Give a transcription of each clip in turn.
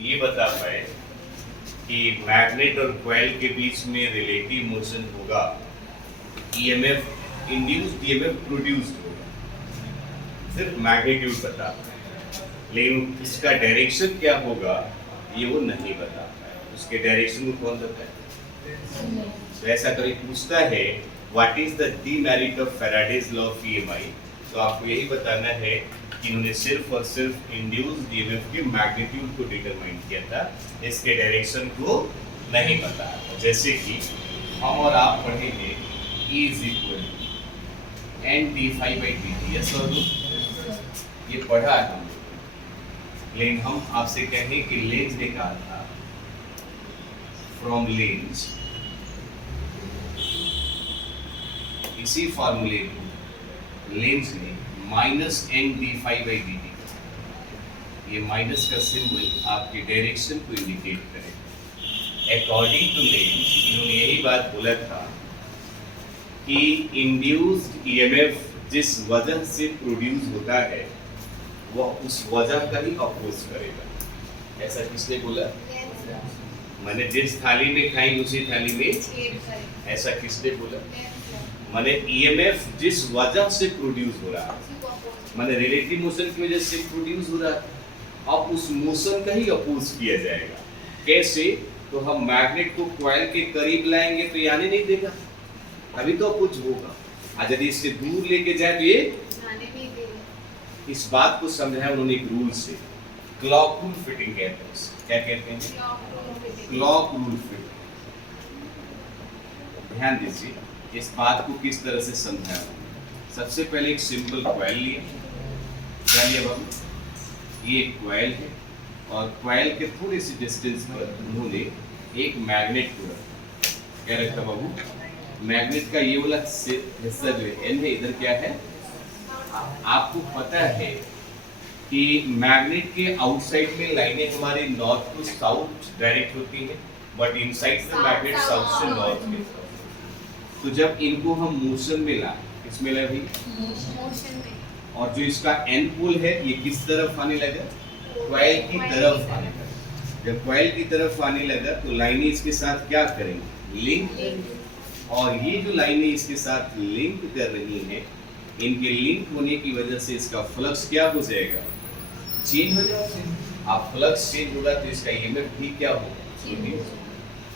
ये बता पाए कि मैग्नेट और कॉइल के बीच में रिलेटिव मोशन होगा, ईएमएफ इंड्यूस्ड, ईएमएफ प्रोड्यूस्ड होगा, सिर्फ मैग्नीट्यूड बता पाए, लेकिन इसका डायरेक्शन क्या होगा ये वो नहीं बता पाए। उसके डायरेक्शन को कौन बताए? तो ऐसा कभी पूछता है what is the demerit of Faraday's law of EMI, तो आपको यही बताना है कि इन्होंने सिर्फ और सिर्फ इंड्यूस्ड ईएमएफ के मैग्नीट्यूड को डिटरमाइन किया था, इसके डायरेक्शन को नहीं पता। जैसे कि हम और आप पढ़ेंगे E is equal to N D phi by D T, yes और नो, ये पढ़ा है हम, लेकिन हम आपसे कहें कि लेंज ने कहा था फ्रॉम लेंज, इसी फार्मूले को लेंज ने minus N D phi by D T, ये माइनस का सिंबल आपके डायरेक्शन को इंडिकेट करे। अकॉर्डिंग टू लेंज इन्होंने यही बात बोला था कि इंड्यूस्ड ईएमएफ जिस वजह से प्रोड्यूस होता है वह उस वजह का ही अपोज करेगा। ऐसा किसने बोला? मैंने जिस थाली में खाई उसी थाली में, ऐसा किसने बोला? मैंने ईएमएफ जिस वजह से प्रोड्यूस हो रहा है, मैंने रिलेटिव मोशन की वजह से प्रोड्यूस हो रहा है, अब उस मोशन का ही अपोज किया जाएगा। कैसे? तो हम मैग्नेट को कॉइल के करीब लाएंगे तो ये आने नहीं देगा, अभी तो कुछ होगा, और यदि इससे दूर लेके जाए तो ये इस बात को समझाया उन्होंने एक रूल से, क्लॉक रूल फिटिंग कहते हैं। क्या कहते हैं? Clock rule fitting. ध्यान दीजिए इस बात को किस तरह से समझाया। सबसे पहले एक सिंपल कॉइल लिया, क्या लिया बाबू? ये एक कॉइल है और कॉइल के थोड़ी सी डिस्टेंस पर उन्होंने एक मैग्नेट को रखा। क्या रखा बाबू? मैग्नेट का ये वाला हिस्सा जो है एन है, इधर क्या है? आपको पता है कि मैग्नेट के आउटसाइड में लाइनें हमारी नॉर्थ टू साउथ डायरेक्ट होती हैं, but inside the magnet south से नॉर्थ में। तो जब इनको हम मोशन में लाए, किसमें लाए भाई? मोशन में। और जो इसका एन पोल है ये किस तरफ आने लगा? कॉइल की तरफ आने लगा। जब कॉइल की तरफ आने लगा तो लाइनें इसके साथ क्या करेंगे? लिंक। और ये जो लाइनें इसके साथ लिंक कर रही हैं, इनके लिंक होने की वजह से इसका फ्लक्स क्या हो जाएगा? चेंज हो जाएगा। आप फ्लक्स चेंज होगा तो इसका ईएमएफ भी क्या होगा?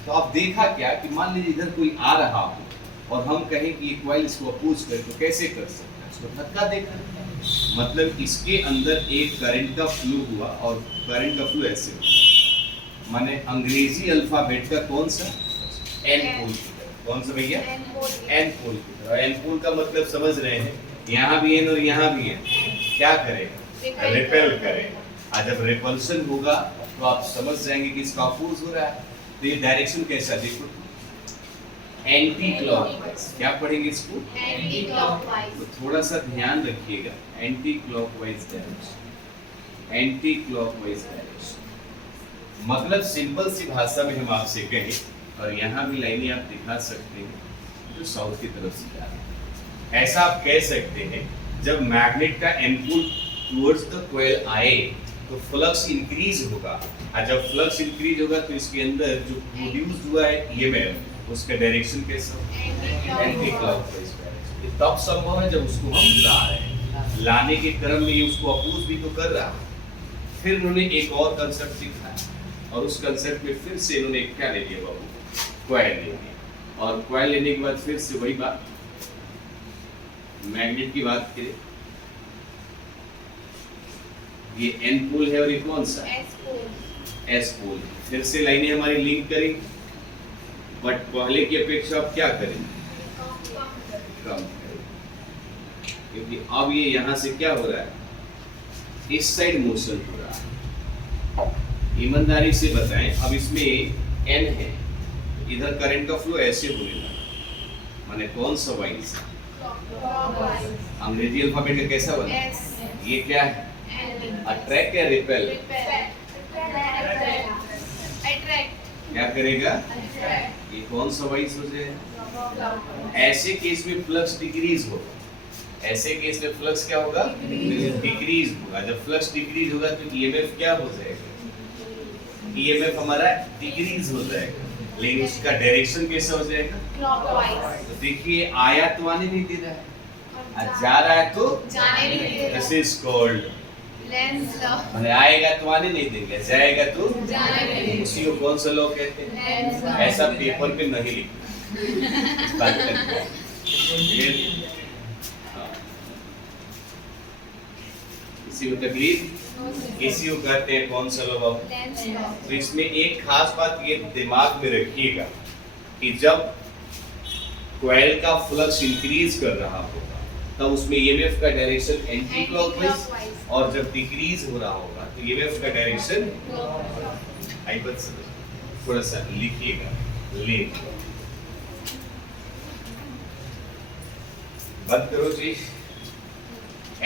तो आप देखा क्या कि मान लीजिए इधर कोई आ रहा हो और हम कहें कि ये कॉइल इसको अपोज करे तो कैसे कर सकते हैं? इसको धक्का देकर। मतलब इसके अंदर एक करंट का फ्लो हुआ और करंट का फ्लो ऐसे हुआ। माने अंग्रेजी अल्फाबेट का कौन सा? एन पोल की तरह। कौन सा भैया? एन पोल की तरह। एन पोल का मतलब समझ रहे हैं, यहाँ भी एन और यहाँ भी एन, क्या करेगा? रिपेल करेगा। और जब रिपल्शन होगा तो आप समझ जाएंगे कि इसका अपोज हो रहा है। तो ये डायरेक्शन कैसा? देखो एंटी क्लॉकवाइज। क्या पढ़ेंगे इसको? Anti clockwise. तो थोड़ा सा ध्यान रखिएगा, anti clockwise direction. Anti clockwise direction मतलब सिंपल सी भाषा में हम आपसे कहें, और यहाँ भी लाइनें आप दिखा सकते हैं जो साउथ की तरफ से जा रहा है। ऐसा आप कह सकते हैं जब मैग्नेट का इनपुट टुवर्ड्स द कॉइल आए तो फ्लक्स इंक्रीज होगा, और जब फ्लक्स इंक्रीज होगा तो इसके अंदर जो प्रोड्यूस हुआ है ईएमएफ उसका डायरेक्शन कैसा? Anti clockwise direction. ये तब संभव है जब उसको हम ला रहे हैं, लाने के क्रम में ये उसको अपोज भी तो कर रहा है। फिर उन्होंने एक और कंसेप्ट सिखाया और उस कंसेप्ट में फिर से इन्होंने क्या ले लिया बाबू? कॉइल ले लिया। और कॉइल लेने के बाद फिर से वही बात, मैग्नेट की बात करें, ये एन पोल है और ये कौन सा? S pole. फिर से लाइनें हमारी लिंक करेंगे, बट पहले की अपेक्षा अब क्या करेंगे? कम करेंगे, क्योंकि अब ये यहाँ से क्या हो रहा है? इस साइड मोशन हो रहा है। ईमानदारी से बताएं, अब इसमें एन है, इधर करंट का फ्लो ऐसे होने लगा, माने कौन सा वाइज? अंग्रेजी अल्फाबेट का कैसा बना? ये क्या है? अट्रैक्ट या रिपेल? क्या करेगा? ये कौन सा वाइज हो जाएगा? ऐसे केस में फ्लक्स डिक्रीज होगा। ऐसे केस में फ्लक्स क्या होगा? डिक्रीज होगा। जब फ्लक्स डिक्रीज होगा तो ईएमएफ क्या हो जाएगा? ईएमएफ हमारा डिक्रीज हो जाएगा, लेकिन उसका डायरेक्शन कैसा हो जाएगा? क्लॉकवाइज। तो देखिए आया तो आने नहीं दे रहा है, और जा रहा है तो जाने नहीं दे रहा। This is called Lenz law. मैंने आएगा तो आने नहीं देंगे, जाएगा तो जाने नहीं देंगे। उसी को कौन सा लॉ कहते हैं? Lenz law. ऐसा पेपर पे नहीं लिखना। बात करते हैं। हाँ। इसी को तकलीफ इसी को कहते हैं कौन सा लॉ बाबू? Lenz law. तो इसमें एक खास बात ये दिमाग में रखिएगा कि जब कॉइल का फ्लक्स इंक्रीज कर रहा होगा तब उसमें ईएमएफ का डायरेक्शन एंटी क्लॉकवाइज, और जब डिक्रीज हो रहा होगा तो ईएमएफ का डायरेक्शन आई बस थोड़ा सा लिखिएगा लेन। बंद करो जी।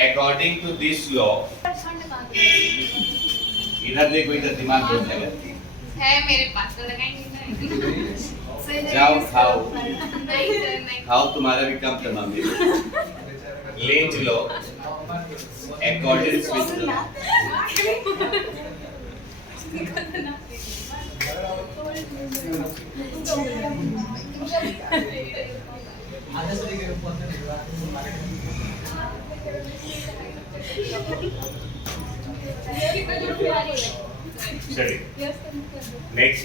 अकॉर्डिंग टू दिस लॉ, इधर देखो, इधर दिमाग हो जाएगा। है मेरे पास तो लगाएंगे। जाओ खाओ, नहीं सर नहीं। खाओ, तुम्हारा भी काम तमाम है। लेंज लॉ अकॉर्डिंग चलिए next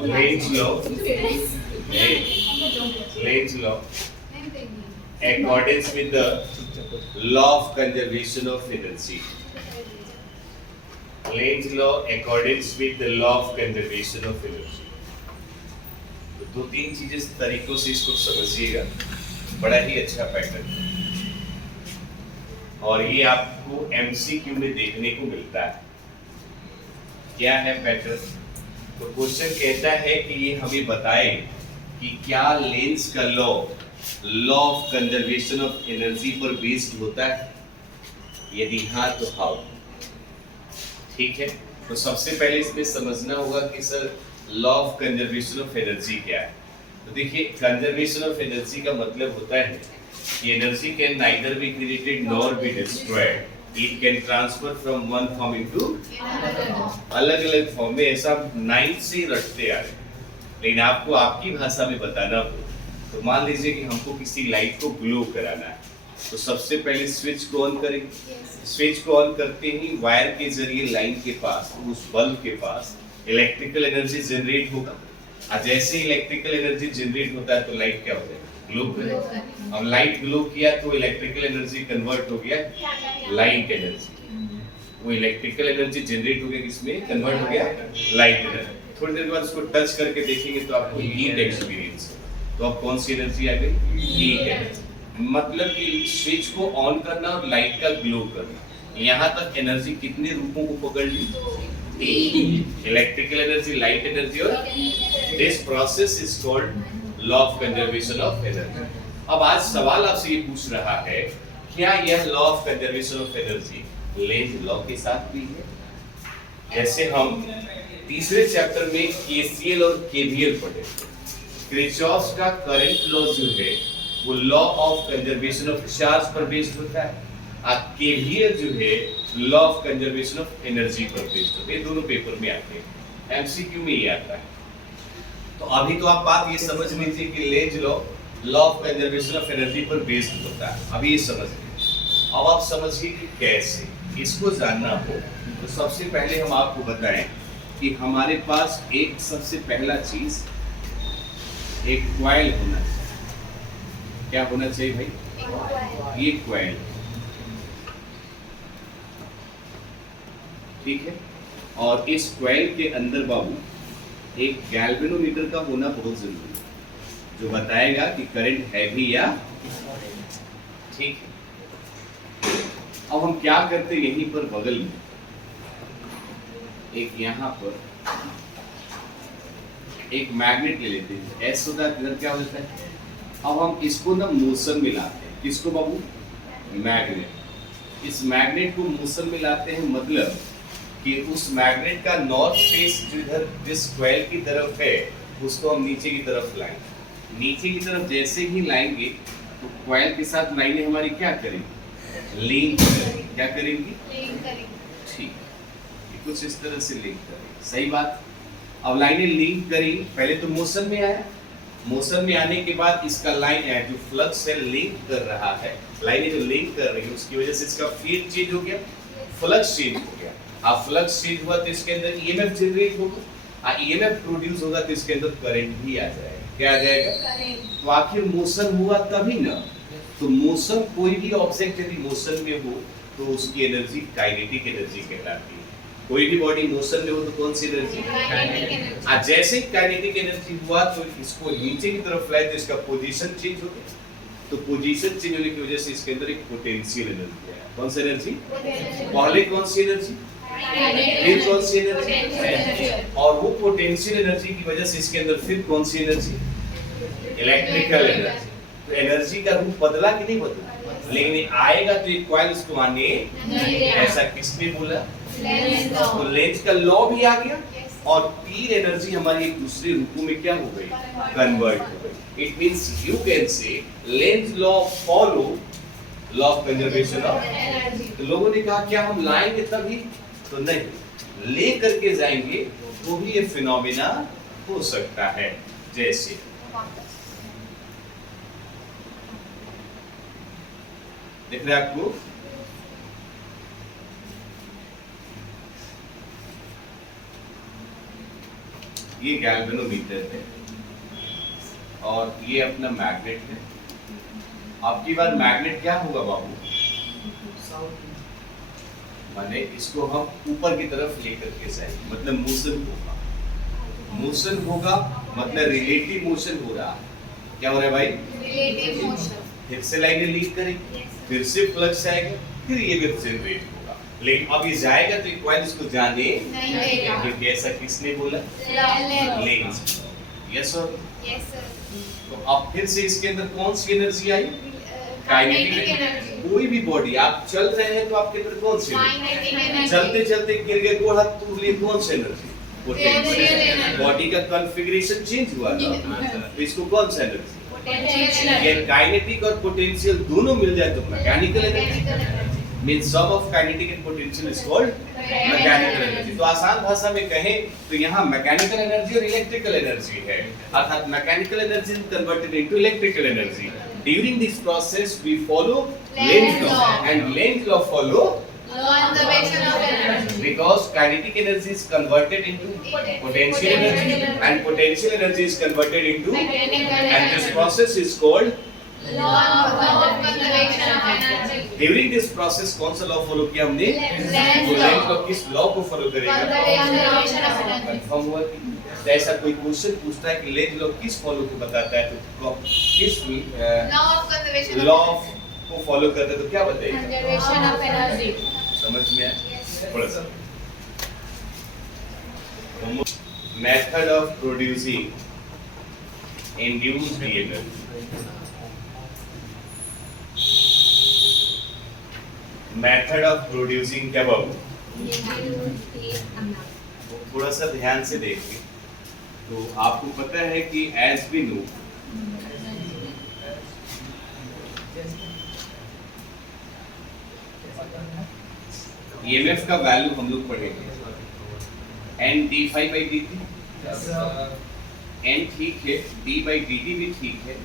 Lenz law, Lenz law, accordance with the law of conservation of energy. Lenz law, accordance with the law of conservation of energy. तो दो तीन चीजें तरीकों से इसको समझिएगा, बड़ा ही अच्छा पैटर्न है और ये आपको एमसीक्यू में देखने को मिलता है। क्या है पैटर्न? तो क्वेश्चन कहता है कि ये हमें बताए कि क्या लेंस का law of conservation of energy पर बेस्ड होता है, यदि हाँ तो हाउ। ठीक है, तो सबसे पहले इसमें समझना होगा कि sir law of conservation of energy क्या है। तो देखिए कंजर्वेशन ऑफ एनर्जी का मतलब होता है कि energy can neither be created nor be destroyed, it can transfer from one form into अलग अलग फॉर्म में। ऐसा 9 से रटते आ रहे, लेकिन आपको आपकी भाषा में बताना हो तो मान लीजिए कि हमको किसी लाइट को ग्लो कराना है, तो सबसे पहले स्विच को ऑन करेंगे। स्विच को ऑन करते ही वायर के जरिए लाइन के पास, उस बल्ब के पास इलेक्ट्रिकल एनर्जी जनरेट होगा, और जैसे इलेक्ट्रिकल एनर्जी जनरेट होता है तो लाइट क्या हो जाएगा? ग्लो करेगा। अब लाइट ग्लो किया तो इलेक्ट्रिकल एनर्जी कन्वर्ट हो गया लाइट एनर्जी, वो इलेक्ट्रिकल एनर्जी जनरेट हो गया, किसमें कन्वर्ट हो गया? Light energy. थोड़ी देर के बाद उसको टच करके देखेंगे तो आपको हीट एक्सपीरियंस होगा, तो अब कौन सी एनर्जी आ गई? Heat energy. मतलब कि स्विच को ऑन करना और लाइट का ग्लो करना, यहाँ तक एनर्जी कितने रूपों को पकड़ ली? इलेक्ट्रिकल एनर्जी, लाइट एनर्जी, और this process is called law of conservation of energy. अब आज सवाल आपसे ये पूछ रहा है, क्या यह law of conservation of energy Lenz law के साथ भी है? जैसे हम तीसरे चैप्टर में केसीएल और केवीएल पढ़े, किरचॉफ का करंट लॉ जो है वो law of conservation of charge पर बेस्ड होता है, और केवीएल जो है law of conservation of energy पर बेस्ड होता है। ये दोनों पेपर में आते हैं, एमसीक्यू में ये आता है। तो अभी तो आप बात ये समझ लीजिए कि Lenz law of conservation of energy पर बेस्ड होता है, अभी ये समझ लीजिए। अब आप समझिए कि कैसे इसको जानना हो तो सबसे पहले हम आपको बताएं कि हमारे पास एक सबसे पहला चीज एक कॉइल होना चाहिए। क्या होना चाहिए भाई? ये कॉइल, ठीक है। और इस कॉइल के अंदर बाबू एक गैल्वेनोमीटर का होना बहुत जरूरी है, जो बताएगा कि करंट है भी या ठीक है। अब हम क्या करते हैं, यहीं पर बगल में एक यहाँ पर एक मैग्नेट ले लेते हैं, ऐसा होता है, इधर क्या हो जाता है। अब हम इसको ना मोशन में लाते हैं, किसको बाबू? मैग्नेट। इस मैग्नेट को मोशन में लाते हैं, मतलब कि उस मैग्नेट का नॉर्थ फेस जो इधर जिस कॉइल की तरफ है उसको हम नीचे की तरफ लाएंगे। नीचे की तरफ जैसे ही लाएंगे तो कॉइल के साथ लाइनें हमारी क्या करेंगी? लिंक करेंगी। क्या करेंगी? लिंक करेंगे। ठीक है, ये कुछ इस तरह से लिंक करेंगे, सही बात। अब लाइनें लिंक करी, पहले तो मोशन में आया, मोशन में आने के बाद इसका लाइन है जो फ्लक्स है लिंक कर रहा है, लाइनें जो लिंक कर रही है उसकी वजह से इसका फील्ड चेंज हो गया, फ्लक्स चेंज हो गया। अब फ्लक्स चेंज हुआ तो इसके अंदर ईएमएफ जनरेट होगा, ईएमएफ प्रोड्यूस होगा तो इसके अंदर करंट भी आ जाएगा। क्या आ जाएगा? करेंगे। तो आखिर मोशन हुआ तभी ना। तो मोशन, कोई भी ऑब्जेक्ट यदि मोशन में हो तो उसकी एनर्जी काइनेटिक एनर्जी कहलाती है। कोई भी बॉडी मोशन में हो तो कौन सी एनर्जी? Kinetic energy. आज जैसे ही काइनेटिक एनर्जी हुआ तो इसको नीचे की तरफ लाए तो इसका पोजीशन चेंज हो गया, तो पोजीशन चेंज होने की वजह से इसके अंदर एक पोटेंशियल एनर्जी है। कौन सी एनर्जी? पहले कौन सी एनर्जी, फिर कौन सी एनर्जी, और वो पोटेंशियल एनर्जी की वजह से इसके अंदर फिर कौन सी एनर्जी? Electrical energy. तो एनर्जी का रूप बदला कि नहीं बदला? लेकिन आएगा तो एक कॉइल उसको आने, ऐसा किसने बोला? तो लेंज का लॉ भी आ गया, और तीन एनर्जी हमारी एक दूसरे रूपों में क्या हो गई? कन्वर्ट हो गई। It means you can say Lenz law follow law of conservation of energy. तो लोगों ने कहा क्या हम लाएंगे तभी? तो नहीं, ले करके जाएंगे तो भी ये फिनोमेना हो सकता है। जैसे दिख रहा है आपको? ये गैल्वेनोमीटर है और ये अपना मैग्नेट है। अब की बार मैग्नेट क्या होगा बाबू? माने इसको हम ऊपर की तरफ लेकर के जाएंगे, मतलब मोशन होगा। मोशन होगा मतलब रिलेटिव मोशन हो रहा है। क्या हो रहा है भाई? Relative motion. फिर से लाइनें लीक करेंगे, फिर से फ्लक्स आएगा, फिर ये भी जनरेट होगा। लेकिन अब ये जाएगा तो कॉइल इसको जाने नहीं देगा। क्योंकि ऐसा किसने बोला? लेंज। यस और यस सर। तो अब फिर से इसके अंदर कौन सी एनर्जी आई? Kinetic energy. कोई भी बॉडी आप चल रहे हैं तो आपके अंदर कौन सी एनर्जी? Kinetic energy. चलते चलते गिर गए, गोड़ हाथ टूट लिए, कौन सी एनर्जी? Potential energy. बॉडी का कॉन्फ़िगरेशन चेंज हुआ था, तो इसको कौन सा एनर्जी? पोटेंशियल ये काइनेटिक और पोटेंशियल दोनों मिल जाए तो mechanical energy. Means sum of kinetic and potential is called mechanical energy. तो आसान भाषा में कहें तो यहाँ मैकेनिकल एनर्जी और इलेक्ट्रिकल एनर्जी है, अर्थात mechanical energy is converted into electrical energy. During this process we follow Lenz law and Lenz law follow conservation of energy. because kinetic energy is converted into potential energy and potential energy is converted into, and this process is called Law of conservation of energy. during this process कौन सा law follow किया हमने? Lenz's तो law. Lenz law किस law को follow करेगा? Conservation of energy. Confirm हुआ कि जैसा कोई क्वेश्चन पूछता है कि लेंज लॉ किस फॉलो को बताता है, तो किस Law of conservation law of energy. को फॉलो करता है तो क्या बताएगा? Conservation of energy. समझ में आया? Yes. थोड़ा सा method of producing induced EMF. Method of producing क्या बाबू? थोड़ा सा ध्यान से देखिए। तो आपको पता है कि एज वी नो ईएमएफ का वैल्यू हम लोग पढ़ेंगे N D phi by D T. N ठीक है, डी बाई डी टी भी ठीक है,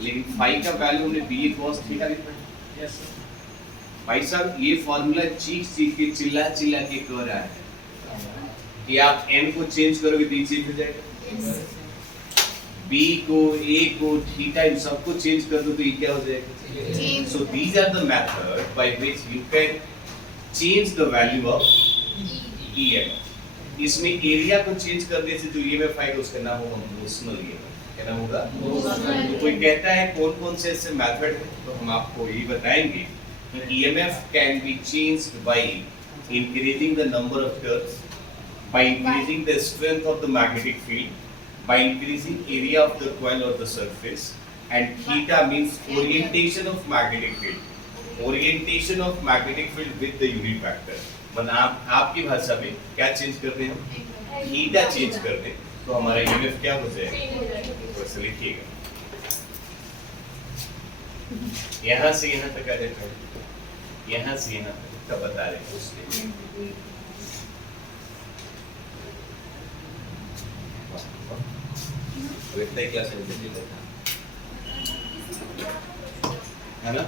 लेकिन फाई का वैल्यू हमने बी कॉस थीटा लिखा है। भाई साहब ये फॉर्मूला चीख चीख के चिल्ला चिल्ला के कह रहा है कि आप एन को चेंज करोगे तो ये चेंज हो जाएगा, बी को, ए को, थीटा इन सबको चेंज कर दो तो ये क्या हो जाएगा? So these are the method by which you can change the value of EMF. इसमें एरिया को चेंज करने से जो ईएमएफ आएगा उसका नाम होगा मोशनल ईएमएफ। क्या नाम होगा? तो कोई कहता है कौन कौन से ऐसे मेथड है, तो हम आपको यही बताएंगे कि EMF can be changed by increasing the number of turns, by increasing the strength of the magnetic field, by increasing area of the coil or the surface, and theta means orientation of magnetic field, orientation of magnetic field with the unit vector। मतलब आपकी भाषा में क्या change कर दें हम? Theta change कर दें तो हमारा ईएमएफ क्या हो जाएगा? तो ऐसे लिखिएगा, यहाँ से यहाँ तक आ जाएगा, यहाँ से यहाँ तक। तब बता रहे हैं उसके। तो इतना ही क्या समझ है ना।